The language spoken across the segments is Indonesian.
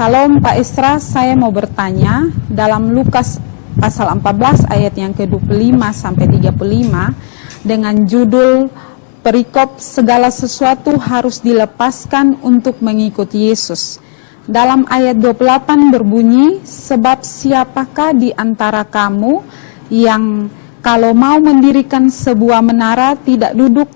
Salam Pak Isra, saya mau bertanya, dalam Lukas pasal 14 ayat yang ke-25 sampai 35 dengan judul perikop segala sesuatu harus dilepaskan untuk mengikuti Yesus. Dalam ayat 28 berbunyi, sebab siapakah di antara kamu yang kalau mau mendirikan sebuah menara tidak duduk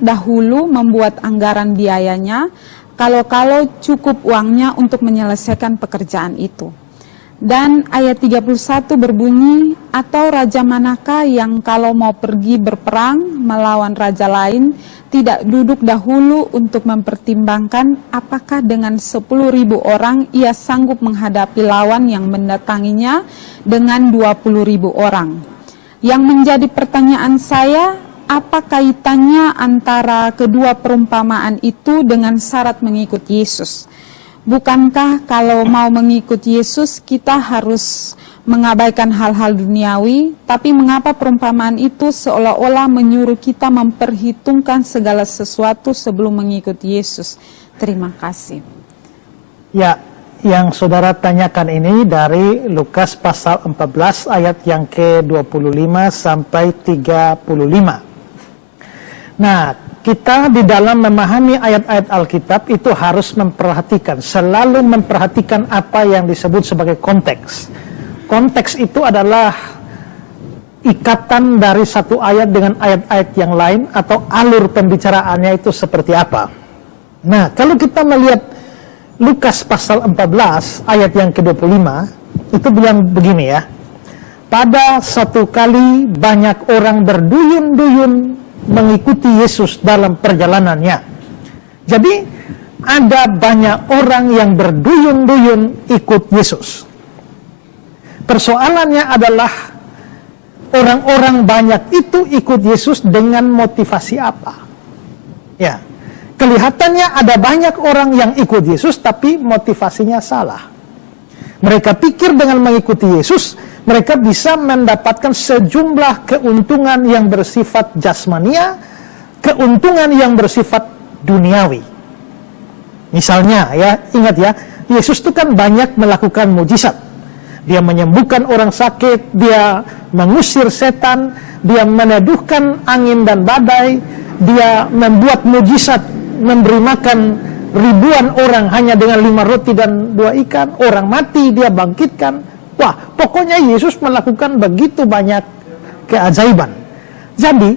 dahulu membuat anggaran biayanya, kalau cukup uangnya untuk menyelesaikan pekerjaan itu. Dan ayat 31 berbunyi, atau raja manakah yang kalau mau pergi berperang melawan raja lain, tidak duduk dahulu untuk mempertimbangkan apakah dengan 10.000 orang ia sanggup menghadapi lawan yang mendatanginya dengan 20.000 orang. Yang menjadi pertanyaan saya, apa kaitannya antara kedua perumpamaan itu dengan syarat mengikuti Yesus? Bukankah kalau mau mengikuti Yesus kita harus mengabaikan hal-hal duniawi, tapi mengapa perumpamaan itu seolah-olah menyuruh kita memperhitungkan segala sesuatu sebelum mengikuti Yesus? Terima kasih. Ya, yang saudara tanyakan ini dari Lukas pasal 14 ayat yang ke-25 sampai 35. Nah, kita di dalam memahami ayat-ayat Alkitab itu harus memperhatikan, selalu memperhatikan apa yang disebut sebagai konteks. Konteks itu adalah ikatan dari satu ayat dengan ayat-ayat yang lain atau alur pembicaraannya itu seperti apa. Nah, kalau kita melihat Lukas pasal 14 ayat yang ke-25 itu bilang begini ya. Pada satu kali banyak orang berduyun-duyun mengikuti Yesus dalam perjalanannya. Jadi ada banyak orang yang berduyun-duyun ikut Yesus. Persoalannya adalah orang-orang banyak itu ikut Yesus dengan motivasi apa? Ya, kelihatannya ada banyak orang yang ikut Yesus tapi motivasinya salah. Mereka pikir dengan mengikuti Yesus mereka bisa mendapatkan sejumlah keuntungan yang bersifat jasmania, keuntungan yang bersifat duniawi. Misalnya ya, ingat ya, Yesus itu kan banyak melakukan mujizat. Dia menyembuhkan orang sakit, dia mengusir setan, dia meneduhkan angin dan badai, dia membuat mujizat, memberi makan ribuan orang hanya dengan 5 roti dan 2 ikan, orang mati dia bangkitkan. Wah, pokoknya Yesus melakukan begitu banyak keajaiban. Jadi,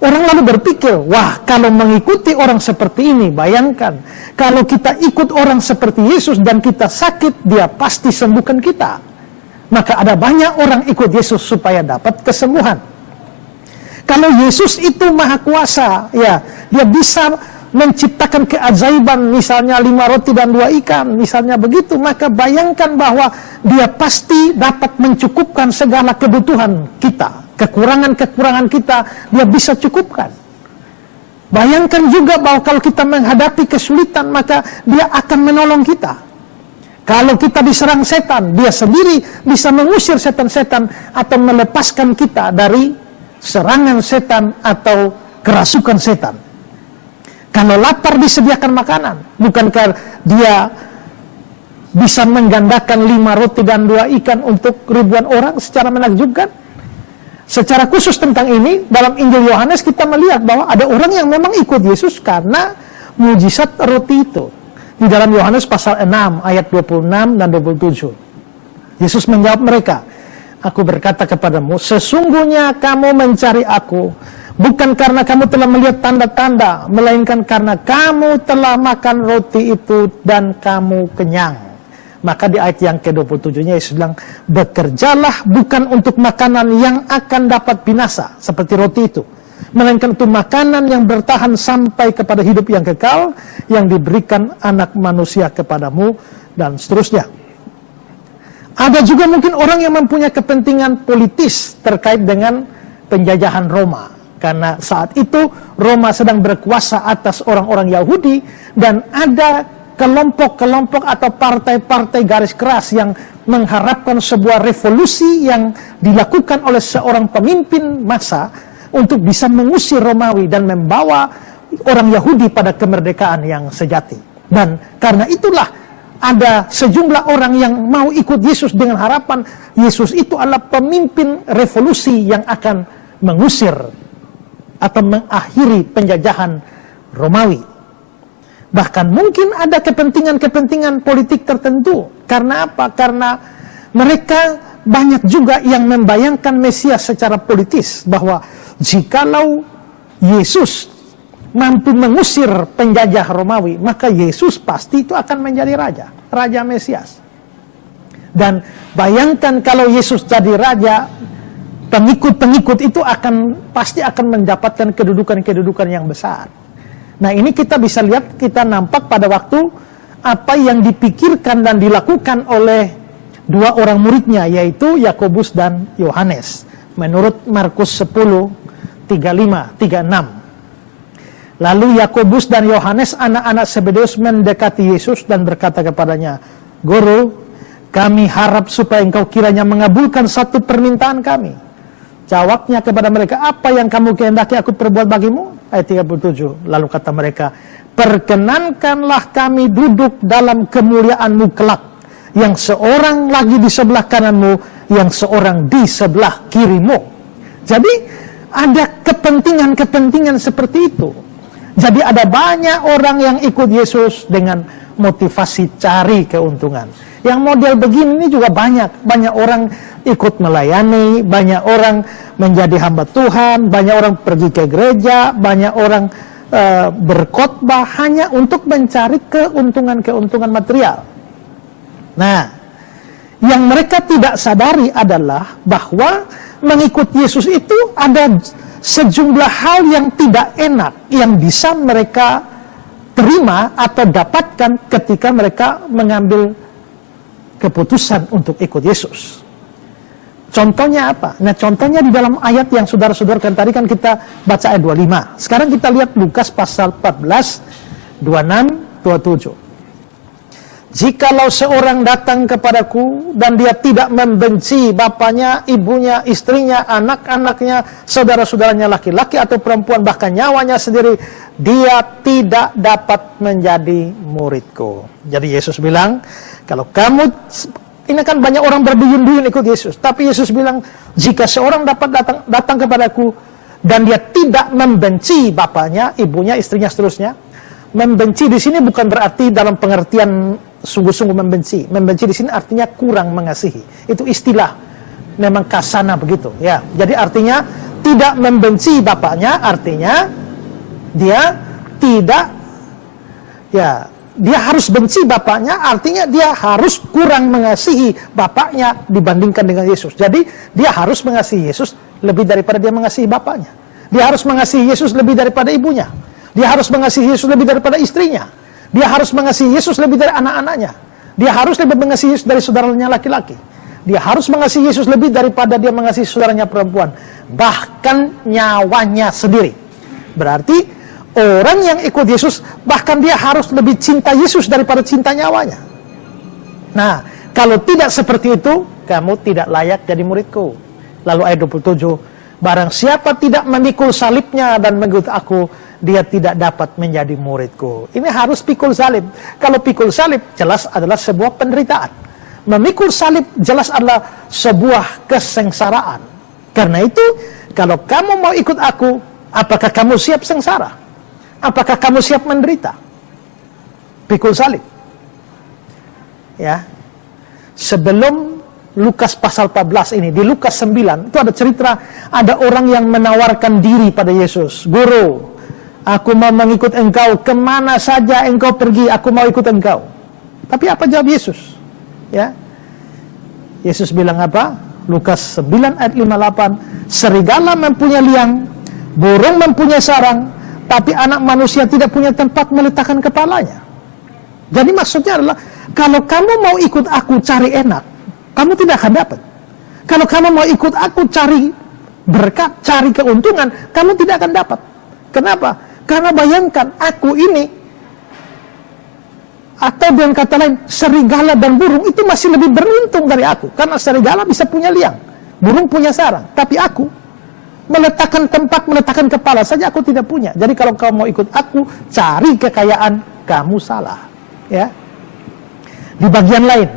orang lalu berpikir, wah, kalau mengikuti orang seperti ini, bayangkan, kalau kita ikut orang seperti Yesus dan kita sakit, dia pasti sembuhkan kita. Maka ada banyak orang ikut Yesus supaya dapat kesembuhan. Kalau Yesus itu maha kuasa, ya, dia bisa menciptakan keajaiban, misalnya 5 roti dan 2 ikan, misalnya begitu, maka bayangkan bahwa dia pasti dapat mencukupkan segala kebutuhan kita, kekurangan-kekurangan kita, dia bisa cukupkan. Bayangkan juga bahwa kalau kita menghadapi kesulitan, maka dia akan menolong kita. Kalau kita diserang setan, dia sendiri bisa mengusir setan-setan atau melepaskan kita dari serangan setan atau kerasukan setan. Kalau lapar disediakan makanan, bukankah dia bisa menggandakan 5 roti dan 2 ikan untuk ribuan orang secara menakjubkan? Secara khusus tentang ini, dalam Injil Yohanes kita melihat bahwa ada orang yang memang ikut Yesus karena mujizat roti itu. Di dalam Yohanes pasal 6 ayat 26 dan 27. Yesus menjawab mereka, aku berkata kepadamu, sesungguhnya kamu mencari aku, bukan karena kamu telah melihat tanda-tanda, melainkan karena kamu telah makan roti itu dan kamu kenyang. Maka di ayat yang ke-27-nya Yesus bilang, bekerjalah bukan untuk makanan yang akan dapat binasa, seperti roti itu, melainkan untuk makanan yang bertahan sampai kepada hidup yang kekal, yang diberikan anak manusia kepadamu, dan seterusnya. Ada juga mungkin orang yang mempunyai kepentingan politis terkait dengan penjajahan Roma. Karena saat itu Roma sedang berkuasa atas orang-orang Yahudi dan ada kelompok-kelompok atau partai-partai garis keras yang mengharapkan sebuah revolusi yang dilakukan oleh seorang pemimpin massa untuk bisa mengusir Romawi dan membawa orang Yahudi pada kemerdekaan yang sejati. Dan karena itulah ada sejumlah orang yang mau ikut Yesus dengan harapan Yesus itu adalah pemimpin revolusi yang akan mengusir atau mengakhiri penjajahan Romawi. Bahkan mungkin ada kepentingan-kepentingan politik tertentu. Karena apa? Karena mereka banyak juga yang membayangkan Mesias secara politis, bahwa jikalau Yesus mampu mengusir penjajah Romawi, maka Yesus pasti itu akan menjadi Raja Mesias. Dan bayangkan kalau Yesus jadi Raja, pengikut-pengikut itu pasti akan mendapatkan kedudukan-kedudukan yang besar. Nah, ini kita bisa lihat, kita nampak pada waktu apa yang dipikirkan dan dilakukan oleh dua orang muridnya, yaitu Yakobus dan Yohanes. Menurut Markus 10:35-36. Lalu Yakobus dan Yohanes, anak-anak Zebedeus, mendekati Yesus dan berkata kepadanya, "Guru, kami harap supaya engkau kiranya mengabulkan satu permintaan kami." Jawabnya kepada mereka, "Apa yang kamu kehendaki aku perbuat bagimu?" Ayat 37. Lalu kata mereka, "Perkenankanlah kami duduk dalam kemuliaanmu kelak, yang seorang lagi di sebelah kananmu, yang seorang di sebelah kirimu." Jadi ada kepentingan-kepentingan seperti itu. Jadi ada banyak orang yang ikut Yesus dengan motivasi cari keuntungan. Yang model begini ini juga banyak. Banyak orang ikut melayani, banyak orang menjadi hamba Tuhan, banyak orang pergi ke gereja, banyak orang berkhotbah hanya untuk mencari keuntungan-keuntungan material. Nah, yang mereka tidak sadari adalah bahwa mengikut Yesus itu ada sejumlah hal yang tidak enak yang bisa mereka terima atau dapatkan ketika mereka mengambil keputusan untuk ikut Yesus. Contohnya apa? Nah, contohnya di dalam ayat yang saudara-saudara tadi kan kita baca ayat 25. Sekarang kita lihat Lukas pasal 14, 26, 27. "Jikalau seorang datang kepadaku dan dia tidak membenci bapaknya, ibunya, istrinya, anak-anaknya, saudara-saudaranya laki-laki atau perempuan, bahkan nyawanya sendiri, dia tidak dapat menjadi muridku." Jadi Yesus bilang, kalau kamu, ini kan banyak orang berduyun-duyun ikut Yesus, tapi Yesus bilang, jika seorang dapat datang kepadaku dan dia tidak membenci bapaknya, ibunya, istrinya, seterusnya. Membenci di sini bukan berarti dalam pengertian sungguh-sungguh membenci. Membenci di sini artinya kurang mengasihi. Itu istilah memang kasana begitu, ya. Jadi artinya tidak membenci bapaknya, artinya dia tidak, ya, dia harus benci bapaknya, artinya dia harus kurang mengasihi bapaknya dibandingkan dengan Yesus. Jadi dia harus mengasihi Yesus lebih daripada dia mengasihi bapaknya. Dia harus mengasihi Yesus lebih daripada ibunya. Dia harus mengasihi Yesus lebih daripada istrinya. Dia harus mengasihi Yesus lebih dari anak-anaknya. Dia harus lebih mengasihi Yesus dari saudaranya laki-laki. Dia harus mengasihi Yesus lebih daripada dia mengasihi saudaranya perempuan. Bahkan nyawanya sendiri. Berarti orang yang ikut Yesus, bahkan dia harus lebih cinta Yesus daripada cinta nyawanya. Nah, kalau tidak seperti itu, kamu tidak layak jadi muridku. Lalu ayat 27, "Barang siapa tidak memikul salibnya dan mengikut aku, dia tidak dapat menjadi muridku." Ini harus pikul salib. Kalau pikul salib, jelas adalah sebuah penderitaan. Memikul salib jelas adalah sebuah kesengsaraan. Karena itu, kalau kamu mau ikut aku, apakah kamu siap sengsara? Apakah kamu siap menderita? Pikul salib. Ya. Sebelum Lukas pasal 14 ini, di Lukas 9, itu ada cerita, ada orang yang menawarkan diri pada Yesus. "Guru, aku mau mengikut engkau, kemana saja engkau pergi, aku mau ikut engkau." Tapi apa jawab Yesus? Ya, Yesus bilang apa? Lukas 9 ayat 58, "Serigala mempunyai liang, burung mempunyai sarang, tapi anak manusia tidak punya tempat meletakkan kepalanya." Jadi maksudnya adalah, kalau kamu mau ikut aku cari enak, kamu tidak akan dapat. Kalau kamu mau ikut aku cari berkat, cari keuntungan, kamu tidak akan dapat. Kenapa? Karena bayangkan, aku ini, atau dengan kata lain, serigala dan burung itu masih lebih beruntung dari aku. Karena serigala bisa punya liang, burung punya sarang, tapi aku meletakkan tempat, meletakkan kepala saja aku tidak punya. Jadi kalau kamu mau ikut aku cari kekayaan, kamu salah. Ya. Di bagian lain,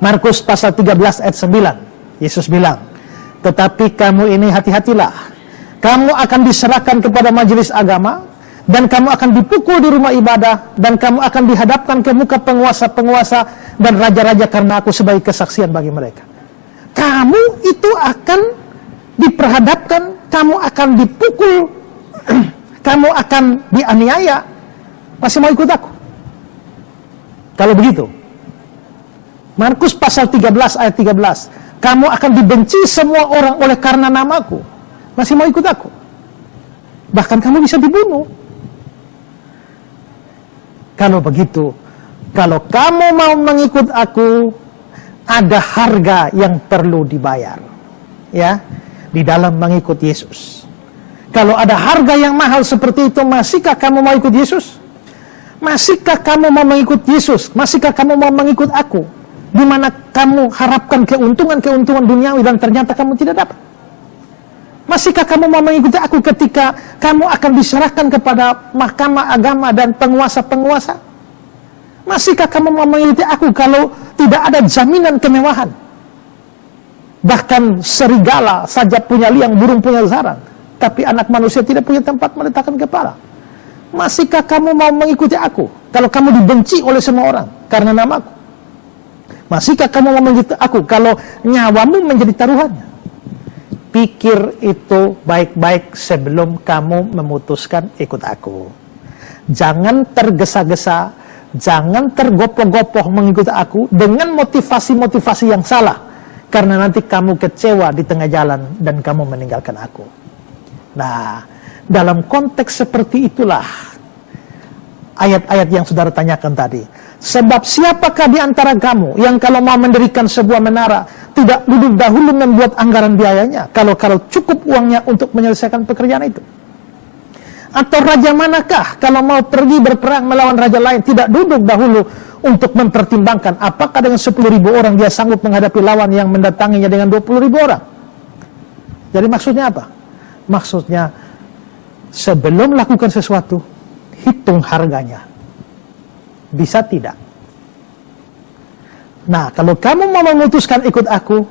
Markus pasal 13 ayat 9, Yesus bilang, tetapi kamu ini hati-hatilah, kamu akan diserahkan kepada majelis agama, dan kamu akan dipukul di rumah ibadah, dan kamu akan dihadapkan ke muka penguasa-penguasa dan raja-raja karena aku sebagai kesaksian bagi mereka. Kamu itu akan diperhadapkan, kamu akan dipukul, kamu akan dianiaya, masih mau ikut aku? Kalau begitu, Markus pasal 13 ayat 13, kamu akan dibenci semua orang oleh karena namaku, masih mau ikut aku? Bahkan kamu bisa dibunuh. Kalau begitu, kalau kamu mau mengikut aku, ada harga yang perlu dibayar. Ya, di dalam mengikut Yesus. Kalau ada harga yang mahal seperti itu, masihkah kamu mau ikut Yesus? Masihkah kamu mau mengikut Yesus? Masihkah kamu mau mengikut aku? Di mana kamu harapkan keuntungan-keuntungan duniawi dan ternyata kamu tidak dapat? Masihkah kamu mau mengikuti aku ketika kamu akan diserahkan kepada mahkamah agama dan penguasa-penguasa? Masihkah kamu mau mengikuti aku kalau tidak ada jaminan kemewahan? Bahkan serigala saja punya liang, burung punya sarang, tapi anak manusia tidak punya tempat meletakkan kepala. Masihkah kamu mau mengikuti aku kalau kamu dibenci oleh semua orang karena namaku? Masihkah kamu mau mengikuti aku kalau nyawamu menjadi taruhannya? Pikir itu baik-baik sebelum kamu memutuskan ikut aku. Jangan tergesa-gesa, jangan tergopoh-gopoh mengikuti aku dengan motivasi-motivasi yang salah, karena nanti kamu kecewa di tengah jalan dan kamu meninggalkan aku. Nah, dalam konteks seperti itulah ayat-ayat yang saudara tanyakan tadi. Sebab siapakah di antara kamu yang kalau mau mendirikan sebuah menara tidak duduk dahulu membuat anggaran biayanya, kalau cukup uangnya untuk menyelesaikan pekerjaan itu? Atau raja manakah kalau mau pergi berperang melawan raja lain tidak duduk dahulu untuk mempertimbangkan apakah dengan 10.000 orang dia sanggup menghadapi lawan yang mendatanginya dengan 20.000 orang? Jadi maksudnya apa? Maksudnya sebelum lakukan sesuatu, hitung harganya. Bisa tidak? Nah, kalau kamu mau memutuskan ikut aku,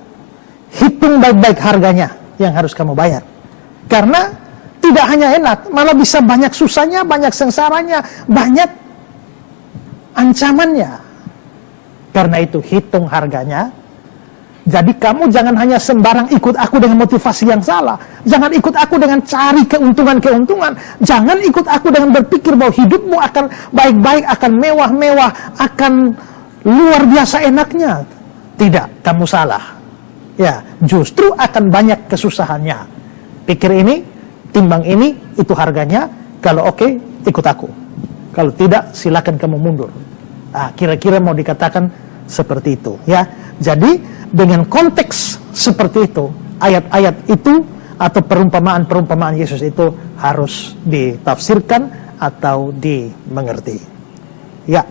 hitung baik-baik harganya yang harus kamu bayar. Karena tidak hanya enak, malah bisa banyak susahnya, banyak sengsaranya, banyak ancamannya. Karena itu hitung harganya. Jadi kamu jangan hanya sembarang ikut aku dengan motivasi yang salah. Jangan ikut aku dengan cari keuntungan-keuntungan. Jangan ikut aku dengan berpikir bahwa hidupmu akan baik-baik, akan mewah-mewah, akan luar biasa enaknya. Tidak, kamu salah. Ya, justru akan banyak kesusahannya. Pikir ini, timbang ini, itu harganya. Kalau oke, ikut aku. Kalau tidak, silakan kamu mundur. Nah, kira-kira mau dikatakan seperti itu, ya. Jadi dengan konteks seperti itu, ayat-ayat itu atau perumpamaan-perumpamaan Yesus itu harus ditafsirkan atau dimengerti. Ya.